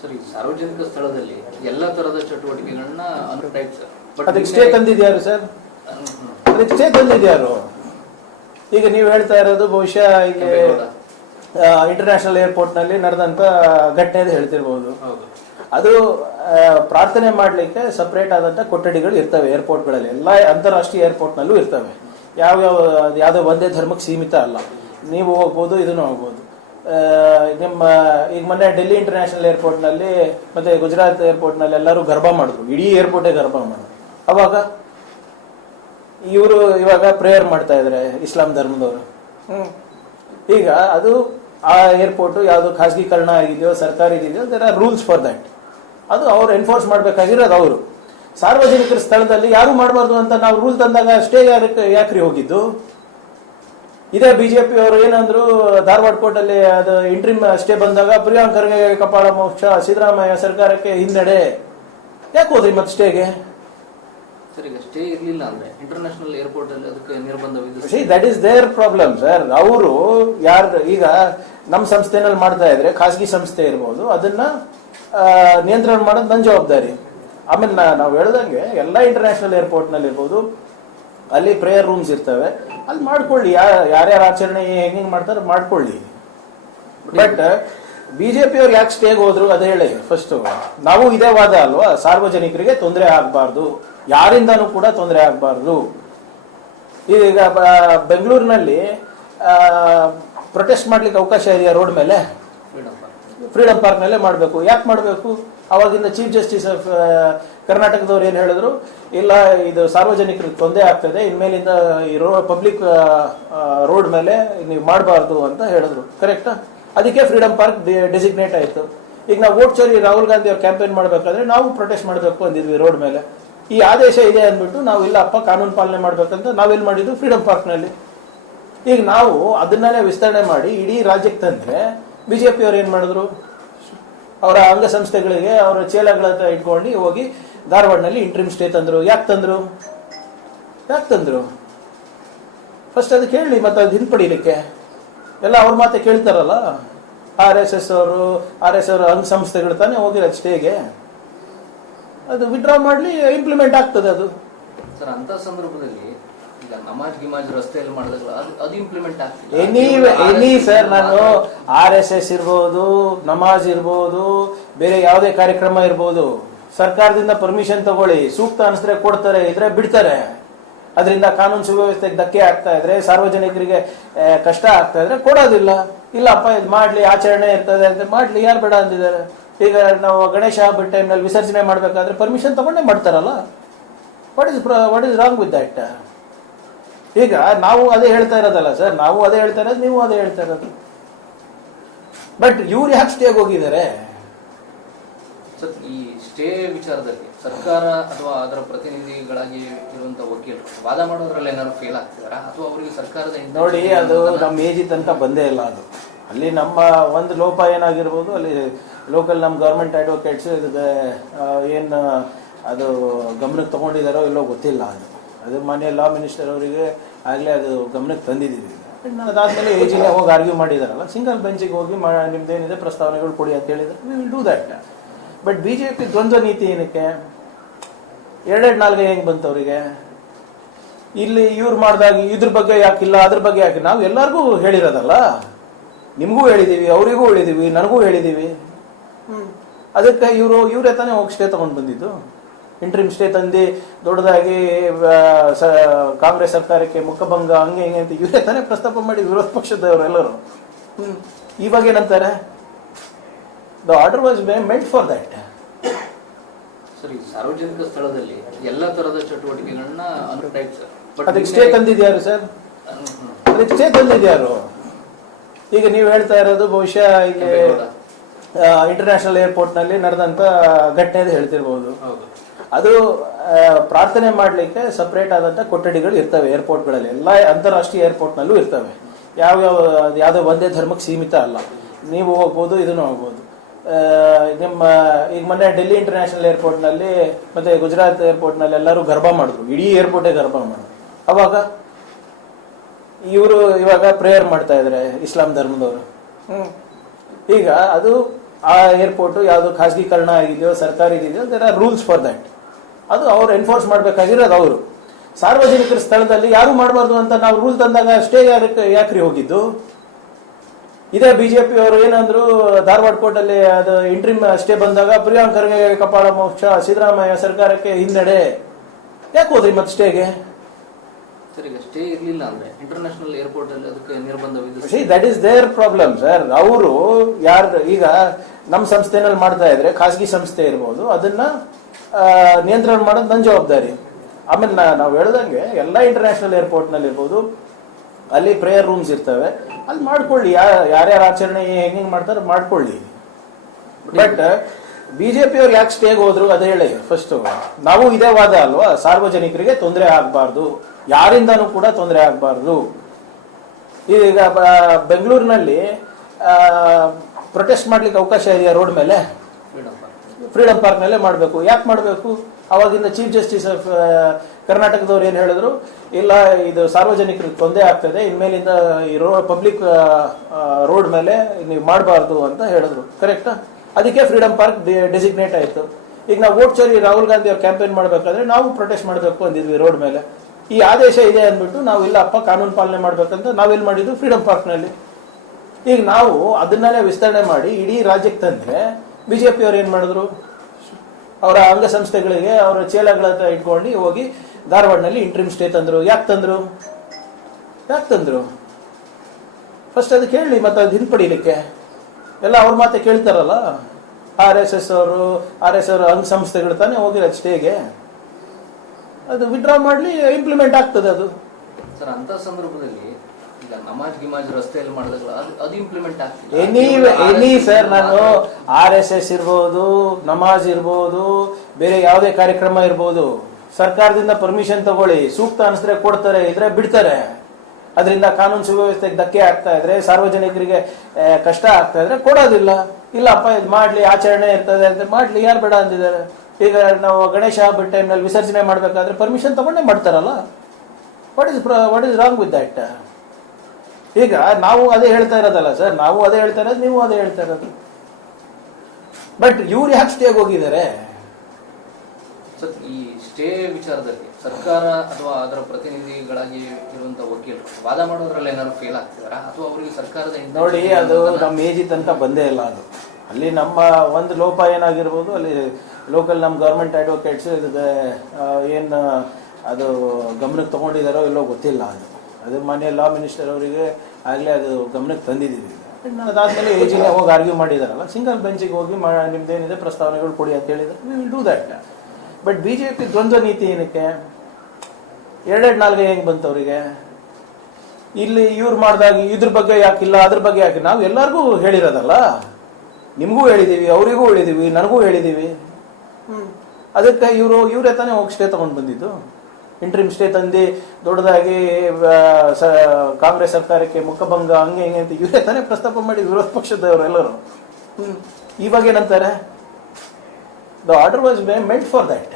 ಸರಿ, ಸಾರ್ವಜನಿಕ ಸ್ಥಳದಲ್ಲಿ ಎಲ್ಲ ತರದ ಚಟುವಟಿಕೆಗಳನ್ನ ಅದಕ್ಕೆ ಸ್ಟೇ ತಂದಿದ್ಯಾರು ಸರ್? ಅದಕ್ಕೆ ಸ್ಟೇ ತಂದಿದ್ಯಾರು? ಈಗ ನೀವು ಹೇಳ್ತಾ ಇರೋದು ಬಹುಶಃ ಈಗ ಇಂಟರ್ನ್ಯಾಷನಲ್ ಏರ್ಪೋರ್ಟ್ ನಲ್ಲಿ ನಡೆದಂತ ಘಟನೆ ಹೇಳ್ತಿರ್ಬೋದು. ಅದು ಪ್ರಾರ್ಥನೆ ಮಾಡ್ಲಿಕ್ಕೆ ಸಪರೇಟ್ ಆದಂತ ಕೊಠಡಿಗಳು ಇರ್ತವೆ ಏರ್ಪೋರ್ಟ್ಗಳಲ್ಲಿ, ಎಲ್ಲ ಅಂತಾರಾಷ್ಟ್ರೀಯ ಏರ್ಪೋರ್ಟ್ ನಲ್ಲೂ ಇರ್ತವೆ. ಯಾವ್ದೋ ಒಂದೇ ಧರ್ಮಕ್ಕೆ ಸೀಮಿತ ಅಲ್ಲ. ನೀವು ಹೋಗ್ಬೋದು, ಇದನ್ನು ಹೋಗ್ಬೋದು. ನಿಮ್ಮ ಈಗ ಮೊನ್ನೆ ಡೆಲ್ಲಿ ಇಂಟರ್ನ್ಯಾಷನಲ್ ಏರ್ಪೋರ್ಟ್ ನಲ್ಲಿ ಮತ್ತೆ ಗುಜರಾತ್ ಏರ್ಪೋರ್ಟ್ ನಲ್ಲಿ ಎಲ್ಲರೂ ಗರ್ಭ ಮಾಡಿದ್ರು, ಇಡೀ ಏರ್ಪೋರ್ಟೇ ಗರ್ಭ ಮಾಡಿದ್ರು. ಅವಾಗ ಇವರು ಇವಾಗ ಪ್ರೇಯರ್ ಮಾಡ್ತಾ ಇದಾರೆ ಇಸ್ಲಾಂ ಧರ್ಮದವರು. ಈಗ ಅದು ಆ ಏರ್ಪೋರ್ಟ್ ಯಾವ್ದು ಖಾಸಗೀಕರಣ ಆಗಿದೆಯೋ ಸರ್ಕಾರಿ ಇದೆಯೋ, there are rules for that. ಅದು ಅವ್ರು ಎನ್ಫೋರ್ಸ್ ಮಾಡ್ಬೇಕಾಗಿರೋದು ಅವರು. ಸಾರ್ವಜನಿಕರ ಸ್ಥಳದಲ್ಲಿ ಯಾರು ಮಾಡಬಾರ್ದು ಅಂತ ನಾವು ರೂಲ್ ತಂದಾಗ ಸ್ಟೇ ಯಾಕ್ರಿ ಹೋಗಿದ್ದು? ಇದೇ ಬಿಜೆಪಿ ಅವರು ಏನಂದ್ರು, ಧಾರವಾಡ ಕೋರ್ಟ್ ಅಲ್ಲಿ ಅದು ಇಂಟ್ರಿಮ್ ಸ್ಟೇ ಬಂದಾಗ ಪ್ರಿಯಾಂಕ್ ಖರ್ಗೆ ಕಪಾಳ ಮೋಕ್ಷ, ಸಿದ್ದರಾಮಯ್ಯ ಸರ್ಕಾರಕ್ಕೆ ಹಿನ್ನಡೆ. ಯಾಕೆ ಹೋದ್ರಿ ಮತ್ತೆ ಸ್ಟೇಗೆ? ಸರ್, ಈಗ ಸ್ಟೇ ಇರ್ಲಿಲ್ಲ ಅಂದ್ರೆ ಇಂಟರ್ನ್ಯಾಷನಲ್ ಏರ್ಪೋರ್ಟ್ ಅಲ್ಲಿ ಅದಕ್ಕೆ ನಿರ್ಬಂಧ ವಿಧಿಸಿ, that is there problem sir. ಅವರು ಯಾರು ಈಗ ನಮ್ಮ ಸಂಸ್ಥೆನಲ್ಲಿ ಮಾಡ್ತಾ ಇದ್ರೆ, ಖಾಸಗಿ ಸಂಸ್ಥೆ ಇರ್ಬೋದು, ಅದನ್ನ ನಿಯಂತ್ರಣ ಮಾಡೋದು ನನ್ನ ಜವಾಬ್ದಾರಿ. ಆಮೇಲೆ ನಾವು ಹೇಳ್ದಂಗೆ ಎಲ್ಲ ಇಂಟರ್ನ್ಯಾಷನಲ್ ಏರ್ಪೋರ್ಟ್ ನಲ್ಲಿ ಇರ್ಬೋದು, ಅಲ್ಲಿ ಪ್ರೇಯರ್ ರೂಮ್ಸ್ ಇರ್ತವೆ, ಅಲ್ಲಿ ಮಾಡ್ಕೊಳ್ಳಿ. ಯಾರ್ಯಾರ ಆಚರಣೆ ಹೆಂಗ್ ಮಾಡ್ತಾರೆ ಮಾಡ್ಕೊಳ್ಳಿ. ಬಟ್ ಬಿಜೆಪಿ ಅವ್ರು ಯಾಕೆ ಸ್ಟೇಗೆ ಹೋದ್ರು ಅದೇ ಹೇಳಿ ಫಸ್ಟ್. ನಾವು ಇದೇ ವಾದ ಅಲ್ವಾ, ಸಾರ್ವಜನಿಕರಿಗೆ ತೊಂದರೆ ಆಗ್ಬಾರ್ದು, ಯಾರಿಂದಾನು ಕೂಡ ತೊಂದರೆ ಆಗ್ಬಾರ್ದು. ಈಗ ಬೆಂಗಳೂರಿನಲ್ಲಿ ಪ್ರೊಟೆಸ್ಟ್ ಮಾಡ್ಲಿಕ್ಕೆ ಅವಕಾಶ ಇದೆಯಾ? ರೋಡ್ ಮೇಲೆ, ಫ್ರೀಡಂ ಪಾರ್ಕ್ ನಲ್ಲೇ ಮಾಡಬೇಕು. ಯಾಕೆ ಮಾಡಬೇಕು? ಅವಾಗಿಂದ ಚೀಫ್ ಜಸ್ಟಿಸ್ ಆಫ್ ಕರ್ನಾಟಕದವ್ರು ಏನ್ ಹೇಳಿದ್ರು, ಇಲ್ಲ ಇದು ಸಾರ್ವಜನಿಕರಿಗೆ ತೊಂದರೆ ಆಗ್ತದೆ, ಇನ್ಮೇಲಿಂದ ಈ ಪಬ್ಲಿಕ್ ರೋಡ್ ಮೇಲೆ ನೀವು ಮಾಡಬಾರ್ದು ಅಂತ ಹೇಳಿದ್ರು. ಕರೆಕ್ಟಾ? ಅದಕ್ಕೆ ಫ್ರೀಡಂ ಪಾರ್ಕ್ ಡೆಸಿಗ್ನೇಟ್ ಆಯ್ತು. ಈಗ ನಾವು ವೋಟ್ ಚೋರಿ ರಾಹುಲ್ ಗಾಂಧಿ ಅವ್ರು ಕ್ಯಾಂಪೇನ್ ಮಾಡಬೇಕಾದ್ರೆ ನಾವು ಪ್ರೊಟೆಸ್ಟ್ ಮಾಡಬೇಕು ಅಂದಿದ್ವಿ ರೋಡ್ ಮೇಲೆ. ಈ ಆದೇಶ ಇದೆ ಅಂದ್ಬಿಟ್ಟು ನಾವು ಇಲ್ಲಪ್ಪ ಕಾನೂನು ಪಾಲನೆ ಮಾಡ್ಬೇಕಂತ ನಾವೆಲ್ಲಿ ಮಾಡಿದ್ವಿ? ಫ್ರೀಡಂ ಪಾರ್ಕ್ ನಲ್ಲಿ. ಈಗ ನಾವು ಅದನ್ನೇ ವಿಸ್ತರಣೆ ಮಾಡಿ ಇಡೀ ರಾಜ್ಯಕ್ಕೆ ತಂದ್ರೆ ಬಿಜೆಪಿ ಅವ್ರು ಏನ್ ಮಾಡಿದ್ರು, ಅವರ ಅಂಗಸಂಸ್ಥೆಗಳಿಗೆ ಅವರ ಚೇಲಗಳ ಇಟ್ಕೊಂಡು ಹೋಗಿ ಧಾರವಾಡನಲ್ಲಿ ಇಂಟ್ರಿಮ್ ಸ್ಟೇ ತಂದ್ರು. ಯಾಕೆ ತಂದ್ರು? ಫಸ್ಟ್ ಅದಕ್ಕೆ ಹೇಳಿ, ಮತ್ತೆ ಅದು ಹಿಂಪಡಿಲಿಕ್ಕೆ ಎಲ್ಲ ಅವ್ರ ಮಾತೆ ಕೇಳ್ತಾರಲ್ಲ. RSS ಅವರ ಅಂಗಸಂಸ್ಥೆಗಳು ತಾನೇ ಹೋಗಿರೋದು ಸ್ಟೇಗೆ. ಅದು ವಿಡ್ರಾ ಮಾಡ್ಲಿ, ಇಂಪ್ಲಿಮೆಂಟ್ ಆಗ್ತದೆ ಅದು. ಸರ್, ಅಂತ ಸಂದರ್ಭದಲ್ಲಿ ಈಗ ನಮಾಜ್ ಗಿಮಾಜ್ ರಸ್ತೆಯಲ್ಲಿ ಮಾಡಿದಾಗ ಅದು ಇಂಪ್ಲಿಮೆಂಟ್ ಆಗ್ತದೆ. ಎನಿ ಸರ್, ನಾನು RSS ಇರ್ಬೋದು, ನಮಾಜ್ ಇರ್ಬೋದು, ಬೇರೆ ಯಾವುದೇ ಕಾರ್ಯಕ್ರಮ ಇರ್ಬೋದು, ಸರ್ಕಾರದಿಂದ ಪರ್ಮಿಷನ್ ತಗೊಳ್ಳಿ. ಸೂಕ್ತ ಅನಿಸಿದ್ರೆ ಕೊಡ್ತಾರೆ, ಇದ್ರೆ ಬಿಡ್ತಾರೆ. ಅದರಿಂದ ಕಾನೂನು ಸುವ್ಯವಸ್ಥೆಗೆ ಧಕ್ಕೆ ಆಗ್ತಾ ಇದ್ರೆ, ಸಾರ್ವಜನಿಕರಿಗೆ ಕಷ್ಟ ಆಗ್ತಾ ಇದ್ರೆ ಕೊಡೋದಿಲ್ಲ. ಇಲ್ಲಪ್ಪ ಇದು ಮಾಡ್ಲಿ, ಆಚರಣೆ ಇರ್ತದೆ ಅಂತ ಮಾಡ್ಲಿ, ಯಾರು ಬೇಡ ಅಂದಿದ್ದಾರೆ? ಈಗ ನಾವು ಗಣೇಶ ಹಬ್ಬದ ಟೈಮ್ನಲ್ಲಿ ವಿಸರ್ಜನೆ ಮಾಡ್ಬೇಕಾದ್ರೆ ಪರ್ಮಿಷನ್ ತಗೊಂಡೇ ಮಾಡ್ತಾರಲ್ಲ. What is wrong with that? ಈಗ ನಾವು ಅದೇ ಹೇಳ್ತಾ ಇರೋದಲ್ಲ ಸರ್, ನಾವು ಅದೇ ಹೇಳ್ತಾ ಇರೋದು, ನೀವು ಅದೇ ಹೇಳ್ತಾ ಇರೋದು. ಬಟ್ ಇವ್ರು ಯಾಕೆ ಸ್ಟೇಗೆ ಹೋಗಿದ್ದಾರೆ? ಸರ್, ಈ ಸ್ಟೇ ವಿಚಾರದಲ್ಲಿ ಸರ್ಕಾರ ಅಥವಾ ಅದರ ಪ್ರತಿನಿಧಿಗಳಾಗಿ ಇರುವಂತಹ ವಕೀಲರು ವಾದ ಮಾಡೋದ್ರಲ್ಲಿ ಏನಾದ್ರು ಫೇಲ್ ಆಗ್ತಿದಾರಾ, ಅಥವಾ ಅವರಿಗೆ ಸರ್ಕಾರದ ನೋಡಿ, ಅದು ನಮ್ಮ ಏಜಿ ತನಕ ಬಂದೇ ಇಲ್ಲ. ಅದು ಅಲ್ಲಿ ನಮ್ಮ ಒಂದು ಲೋಪ ಏನಾಗಿರ್ಬೋದು, ಅಲ್ಲಿ ಲೋಕಲ್ ನಮ್ಮ ಗವರ್ಮೆಂಟ್ ಅಡ್ವೊಕೇಟ್ಸ್ ಏನು ಅದು ಗಮನಕ್ಕೆ ತಗೊಂಡಿದಾರೋ ಇಲ್ಲೋ ಗೊತ್ತಿಲ್ಲ. ಅದು ಮಾನ್ಯ ಲಾ ಮಿನಿಸ್ಟರ್ ಅವರಿಗೆ ಆಗಲೇ ಅದು ಗಮನಕ್ಕೆ ತಂದಿದ್ದೀವಿ. ಅದಾದ್ಮೇಲೆ ಏಜಿಗೆ ಹೋಗಿ ಆರ್ಗ್ಯೂ ಮಾಡಿದಾರಲ್ಲ, ಸಿಂಗಲ್ ಬೆಂಚಿಗೆ ಹೋಗಿ ನಿಮ್ದೇನಿದೆ ಪ್ರಸ್ತಾವನೆಗಳು ಕೊಡಿ ಅಂತ ಹೇಳಿದ್ರೆ we will do that. But BJP ದ್ವಂದ್ವ ನೀತಿ ಏನಕ್ಕೆ? ಎರಡೆರಡು ನಾಲ್ಗೆ ಹೆಂಗ್ ಬಂತು ಅವರಿಗೆ? ಇಲ್ಲಿ ಇವ್ರು ಮಾಡಿದಾಗ ಇದ್ರ ಬಗ್ಗೆ ಯಾಕಿಲ್ಲ, ಅದ್ರ ಬಗ್ಗೆ ಯಾಕೆ? ನಾವು ಎಲ್ಲರಿಗೂ ಹೇಳಿರೋದಲ್ಲ, ನಿಮಗೂ ಹೇಳಿದೀವಿ, ಅವರಿಗೂ ಹೇಳಿದೀವಿ, ನನಗೂ ಹೇಳಿದೀವಿ. ಅದಕ್ಕೆ ಇವ್ರೇ ತಾನೇ ಹೋಗಿ ಸ್ಟೇ ತಗೊಂಡು ಬಂದಿದ್ದು. ಇಂಟ್ರಿಮ್ ಸ್ಟೇ ತಂದು ದೊಡ್ಡದಾಗಿ ಕಾಂಗ್ರೆಸ್ ಸರ್ಕಾರಕ್ಕೆ ಮುಖಭಂಗ ಹಂಗೆ ಹಿಂಗೆ ಅಂತ ಇವರೇ ತಾನೇ ಪ್ರಸ್ತಾಪ ಮಾಡಿ, ವಿರೋಧ ಪಕ್ಷದವರು ಎಲ್ಲರೂ. ಇವಾಗ ಏನಂತಾರೆ? The order was made for that. ಸರಿ, ಸಾರ್ವಜನಿಕ ಸ್ಥಳದಲ್ಲಿ ಎಲ್ಲ ತರದ ಚಟುವಟಿಕೆಗಳನ್ನ ಅದಕ್ಕೆ ಸ್ಟೇ ತಂದಿದ್ಯಾರು ಸರ್? ಅದಕ್ಕೆ ಸ್ಟೇ ತಂದಿದ್ಯಾರು? ಈಗ ನೀವು ಹೇಳ್ತಾ ಇರೋದು ಬಹುಶಃ ಈಗ ಇಂಟರ್ನ್ಯಾಷನಲ್ ಏರ್ಪೋರ್ಟ್ ನಲ್ಲಿ ನಡೆದಂತ ಘಟನೆ ಹೇಳ್ತಿರ್ಬೋದು. ಅದು ಪ್ರಾರ್ಥನೆ ಮಾಡ್ಲಿಕ್ಕೆ ಸಪರೇಟ್ ಆದಂತ ಕೊಠಡಿಗಳು ಇರ್ತವೆ ಏರ್ಪೋರ್ಟ್ಗಳಲ್ಲಿ, ಎಲ್ಲ ಅಂತಾರಾಷ್ಟ್ರೀಯ ಏರ್ಪೋರ್ಟ್ ನಲ್ಲೂ ಇರ್ತವೆ. ಯಾವ್ದೋ ಒಂದೇ ಧರ್ಮಕ್ಕೆ ಸೀಮಿತ ಅಲ್ಲ. ನೀವು ಹೋಗ್ಬೋದು, ಇದನ್ನು ಹೋಗ್ಬೋದು. ನಿಮ್ಮ ಈಗ ಮೊನ್ನೆ ಡೆಲ್ಲಿ ಇಂಟರ್ನ್ಯಾಷನಲ್ ಏರ್ಪೋರ್ಟ್ ನಲ್ಲಿ ಮತ್ತೆ ಗುಜರಾತ್ ಏರ್ಪೋರ್ಟ್ ನಲ್ಲಿ ಎಲ್ಲರೂ ಗರ್ಭ ಮಾಡಿದ್ರು, ಇಡೀ ಏರ್ಪೋರ್ಟೇ ಗರ್ಭ ಮಾಡಿದ್ರು. ಅವಾಗ ಇವರು ಇವಾಗ ಪ್ರೇಯರ್ ಮಾಡ್ತಾ ಇದಾರೆ ಇಸ್ಲಾಂ ಧರ್ಮದವರು. ಈಗ ಅದು ಆ ಏರ್ಪೋರ್ಟ್ ಯಾವುದು ಖಾಸಗೀಕರಣ ಆಗಿದೆಯೋ ಸರ್ಕಾರಿ ಇದೆಯೋ there are rules for that. ಅದು ಅವ್ರು ಎನ್ಫೋರ್ಸ್ ಮಾಡಬೇಕಾಗಿರೋದು ಅವರು. ಸಾರ್ವಜನಿಕರ ಸ್ಥಳದಲ್ಲಿ ಯಾರು ಮಾಡಬಾರ್ದು ಅಂತ ನಾವು ರೂಲ್ ತಂದಾಗ ಸ್ಟೇ ಯಾಕ್ರಿ ಹೋಗಿದ್ದು? ಇದೇ ಬಿಜೆಪಿ ಅವರು ಏನಂದ್ರು, ಧಾರವಾಡ ಕೋರ್ಟಲ್ಲಿ ಅದು ಇಂಟ್ರಿಮ್ ಸ್ಟೇ ಬಂದಾಗ ಪ್ರಿಯಾಂಕ್ ಖರ್ಗೆ ಕಪಾಳ ಮೋಕ್ಷ, ಸಿದ್ದರಾಮಯ್ಯ ಸರ್ಕಾರಕ್ಕೆ ಹಿನ್ನಡೆ. ಯಾಕೆ ಹೋದ್ರಿ ಮತ್ತೆ ಸ್ಟೇಗೆ? ಸರ್ ಈಗ ಸ್ಟೇ ಇರಲಿಲ್ಲ ಅಂದ್ರೆ ಇಂಟರ್ನ್ಯಾಷನಲ್ ಏರ್ಪೋರ್ಟ್ ಅಲ್ಲಿ ಅದಕ್ಕೆ ನಿರ್ಬಂಧ ಸಿ that is there problem sir. ಅವರು ಯಾರು ಈಗ ನಮ್ಮ ಸಂಸ್ಥೆನಲ್ಲಿ ಮಾಡ್ತಾ ಇದ್ರೆ ಖಾಸಗಿ ಸಂಸ್ಥೆ ಇರ್ಬೋದು, ಅದನ್ನ ನಿಯಂತ್ರಣ ಮಾಡೋದು ನನ್ನ ಜವಾಬ್ದಾರಿ. ಆಮೇಲೆ ನಾವು ಹೇಳ್ದಂಗೆ ಎಲ್ಲ ಇಂಟರ್ನ್ಯಾಷನಲ್ ಏರ್ಪೋರ್ಟ್ ನಲ್ಲಿ ಇರ್ಬೋದು, ಅಲ್ಲಿ ಪ್ರೇಯರ್ ರೂಮ್ಸ್ ಇರ್ತವೆ, ಅಲ್ಲಿ ಮಾಡ್ಕೊಳ್ಳಿ. ಯಾರ್ಯಾರ ಆಚರಣೆ ಹೆಂಗ್ ಮಾಡ್ತಾರೆ ಮಾಡ್ಕೊಳ್ಳಿ. ಬಟ್ ಬಿಜೆಪಿ ಅವ್ರು ಯಾಕೆ ಸ್ಟೇಗೆ ಹೋದ್ರು ಅದೇ ಹೇಳಿ ಫಸ್ಟ್. ನಾವು ಇದೇ ವಾದ ಅಲ್ವಾ, ಸಾರ್ವಜನಿಕರಿಗೆ ತೊಂದರೆ ಆಗಬಾರ್ದು, ಯಾರಿಂದನೂ ಕೂಡ ತೊಂದರೆ ಆಗಬಾರ್ದು. ಈಗ ಬೆಂಗಳೂರಿನಲ್ಲಿ ಪ್ರೊಟೆಸ್ಟ್ ಮಾಡ್ಲಿಕ್ಕೆ ಅವಕಾಶ ಇದೆಯಾ? ರೋಡ್ ಮೇಲೆ, ಫ್ರೀಡಂ ಪಾರ್ಕ್ ನಲ್ಲೇ ಮಾಡಬೇಕು. ಯಾಕೆ ಮಾಡಬೇಕು? ಅವಾಗಿಂದ ಚೀಫ್ ಜಸ್ಟಿಸ್ ಆಫ್ ಕರ್ನಾಟಕದವ್ರು ಏನ್ ಹೇಳಿದ್ರು, ಇಲ್ಲ ಇದು ಸಾರ್ವಜನಿಕರಿಗೆ ತೊಂದರೆ ಆಗ್ತದೆ, ಇನ್ಮೇಲಿಂದ ಈ ಪಬ್ಲಿಕ್ ರೋಡ್ ಮೇಲೆ ನೀವು ಮಾಡಬಾರ್ದು ಅಂತ ಹೇಳಿದ್ರು. ಕರೆಕ್ಟಾ? ಅದಕ್ಕೆ ಫ್ರೀಡಂ ಪಾರ್ಕ್ ಡೆಸಿಗ್ನೇಟ್ ಆಯ್ತು. ಈಗ ನಾವು ವೋಟ್ ಚೋರಿ ರಾಹುಲ್ ಗಾಂಧಿ ಅವ್ರು ಕ್ಯಾಂಪೇನ್ ಮಾಡಬೇಕಾದ್ರೆ ನಾವು ಪ್ರೊಟೆಸ್ಟ್ ಮಾಡಬೇಕು ಅಂದಿದ್ವಿ ರೋಡ್ ಮೇಲೆ. ಈ ಆದೇಶ ಇದೆ ಅಂದ್ಬಿಟ್ಟು ನಾವು ಇಲ್ಲಪ್ಪ ಕಾನೂನು ಪಾಲನೆ ಮಾಡ್ಬೇಕಂತ ನಾವೆಲ್ಲಿ ಮಾಡಿದ್ವಿ? ಫ್ರೀಡಂ ಪಾರ್ಕ್ ನಲ್ಲಿ. ಈಗ ನಾವು ಅದನ್ನೇ ವಿಸ್ತರಣೆ ಮಾಡಿ ಇಡೀ ರಾಜ್ಯಕ್ಕೆ ತಂದ್ರೆ ಬಿಜೆಪಿ ಅವ್ರು ಏನ್ ಮಾಡಿದ್ರು, ಅವರ ಅಂಗಸಂಸ್ಥೆಗಳಿಗೆ ಅವರ ಚೇಲಗಳ ಇಟ್ಕೊಂಡು ಹೋಗಿ ಧಾರವಾಡನಲ್ಲಿ ಇಂಟ್ರಿಮ್ ಸ್ಟೇ ತಂದ್ರು. ಯಾಕೆ ತಂದ್ರು? ಫಸ್ಟ್ ಅದಕ್ಕೆ ಹೇಳಿ, ಮತ್ತೆ ಅದು ಹಿಂಪಡಿಲಿಕ್ಕೆ ಎಲ್ಲ ಅವ್ರ ಮಾತೆ ಕೇಳ್ತಾರಲ್ಲ. RSS ಅವರ ಅಂಗಸಂಸ್ಥೆಗಳು ತಾನೇ ಹೋಗಿರೋದು ಸ್ಟೇಗೆ. ಅದು ವಿಡ್ರಾ ಮಾಡ್ಲಿ, ಇಂಪ್ಲಿಮೆಂಟ್ ಆಗ್ತದೆ ಅದು. ಸರ್ ಅಂತ ಸಂದರ್ಭದಲ್ಲಿ ಈಗ ನಮಾಜ್ ಗಿಮಾಜ್ ರಸ್ತೆಯಲ್ಲಿ ಮಾಡಿದಾಗ ಅದು ಇಂಪ್ಲಿಮೆಂಟ್ ಆಗ್ತದೆ. ಎನಿ ಸರ್, ನಾನು RSS ಇರ್ಬೋದು, ನಮಾಜ್ ಇರ್ಬೋದು, ಬೇರೆ ಯಾವುದೇ ಕಾರ್ಯಕ್ರಮ ಇರ್ಬೋದು, ಸರ್ಕಾರದಿಂದ ಪರ್ಮಿಷನ್ ತಗೊಳ್ಳಿ, ಸೂಕ್ತ ಅನಿಸಿದ್ರೆ ಕೊಡ್ತಾರೆ, ಇದ್ರೆ ಬಿಡ್ತಾರೆ. ಅದರಿಂದ ಕಾನೂನು ಸುವ್ಯವಸ್ಥೆಗೆ ಧಕ್ಕೆ ಆಗ್ತಾ ಇದ್ರೆ, ಸಾರ್ವಜನಿಕರಿಗೆ ಕಷ್ಟ ಆಗ್ತಾ ಇದ್ರೆ ಕೊಡೋದಿಲ್ಲ. ಇಲ್ಲಪ್ಪ ಇದು ಮಾಡ್ಲಿ, ಆಚರಣೆ ಇರ್ತದೆ ಅಂತ ಮಾಡ್ಲಿ, ಯಾರು ಬೇಡ ಅಂದಿದ್ದಾರೆ? ಈಗ ನಾವು ಗಣೇಶ ಹಬ್ಬದ ಟೈಮ್ನಲ್ಲಿ ವಿಸರ್ಜನೆ ಮಾಡ್ಬೇಕಾದ್ರೆ ಪರ್ಮಿಷನ್ ತಗೊಂಡೇ ಮಾಡ್ತಾರಲ್ಲ. What is wrong with that? ಈಗ ನಾವು ಅದೇ ಹೇಳ್ತಾ ಇರೋದಲ್ಲ ಸರ್, ನಾವು ಅದೇ ಹೇಳ್ತಾ ಇರೋದು, ನೀವು ಅದೇ ಹೇಳ್ತಾ ಇರೋದು. ಬಟ್ ಇವ್ರು ಯಾಕೆ ಸ್ಟೇಗೆ ಹೋಗಿದ್ದಾರೆ? ಸರ್ ಈ ಸ್ಟೇ ವಿಚಾರದಲ್ಲಿ ಸರ್ಕಾರ ಅಥವಾ ಅದರ ಪ್ರತಿನಿಧಿಗಳಾಗಿ ಇರುವಂತಹ ವಕೀಲರು ವಾದ ಮಾಡೋದ್ರಲ್ಲಿ ಏನಾದ್ರು ಫೇಲ್ ಆಗ್ತಿದಾರಾ, ಅಥವಾ ಅವರಿಗೆ ಸರ್ಕಾರದ ನೋಡಿ, ಅದು ನಮ್ಮ ಏಜಿ ತನಕ ಬಂದೇ ಇಲ್ಲ. ಅದು ಅಲ್ಲಿ ನಮ್ಮ ಒಂದು ಲೋಪ ಏನಾಗಿರ್ಬೋದು, ಅಲ್ಲಿ ಲೋಕಲ್ ನಮ್ಮ ಗೌರ್ಮೆಂಟ್ ಅಡ್ವೊಕೇಟ್ಸ್ ಇದಕ್ಕೆ ಏನು ಅದು ಗಮನಕ್ಕೆ ತಗೊಂಡಿದ್ದಾರೋ ಇಲ್ಲೋ ಗೊತ್ತಿಲ್ಲ. ಅದು ಮಾನ್ಯ ಲಾ ಮಿನಿಸ್ಟರ್ ಅವರಿಗೆ ಆಗಲೇ ಅದು ಗಮನಕ್ಕೆ ತಂದಿದ್ದೀವಿ. ಅದಾದ್ಮೇಲೆ ಏಜಿಗೆ ಹೋಗಿ ಆರ್ಗ್ಯೂ ಮಾಡಿದಾರಲ್ಲ, ಸಿಂಗಲ್ ಬೆಂಚಿಗೆ ಹೋಗಿ ನಿಮ್ದೇನಿದೆ ಪ್ರಸ್ತಾವನೆಗಳು ಕೊಡಿ ಅಂತ ಹೇಳಿದ್ರೆ we will do that. But BJP ದ್ವಂದ್ವ ನೀತಿ ಏನಕ್ಕೆ? ಎರಡೆರಡು ನಾಲ್ಗೆ ಹೆಂಗ್ ಬಂತು ಅವರಿಗೆ? ಇಲ್ಲಿ ಇವ್ರು ಮಾಡಿದಾಗ ಇದ್ರ ಬಗ್ಗೆ ಯಾಕಿಲ್ಲ, ಅದ್ರ ಬಗ್ಗೆ ಯಾಕೆ? ನಾವು ಎಲ್ಲರಿಗೂ ಹೇಳಿರೋದಲ್ಲ, ನಿಮಗೂ ಹೇಳಿದೀವಿ, ಅವರಿಗೂ ಹೇಳಿದೀವಿ, ನನಗೂ ಹೇಳಿದೀವಿ. ಅದಕ್ಕೆ ಇವರೇ ತಾನೇ ಹೋಗಿ ಸ್ಟೇ ತಗೊಂಡು ಬಂದಿದ್ದು. ಇಂಟ್ರಿಮ್ ಸ್ಟೇ ತಂದು ದೊಡ್ಡದಾಗಿ ಕಾಂಗ್ರೆಸ್ ಸರ್ಕಾರಕ್ಕೆ ಮುಖಭಂಗ ಹಂಗೆ ಹಿಂಗೆ ಅಂತ ಇವರೇ ತಾನೇ ಪ್ರಸ್ತಾಪ ಮಾಡಿ, ವಿರೋಧ ಪಕ್ಷದವರು ಎಲ್ಲರೂ. ಇವಾಗ ಏನಂತಾರೆ? The order was meant for that.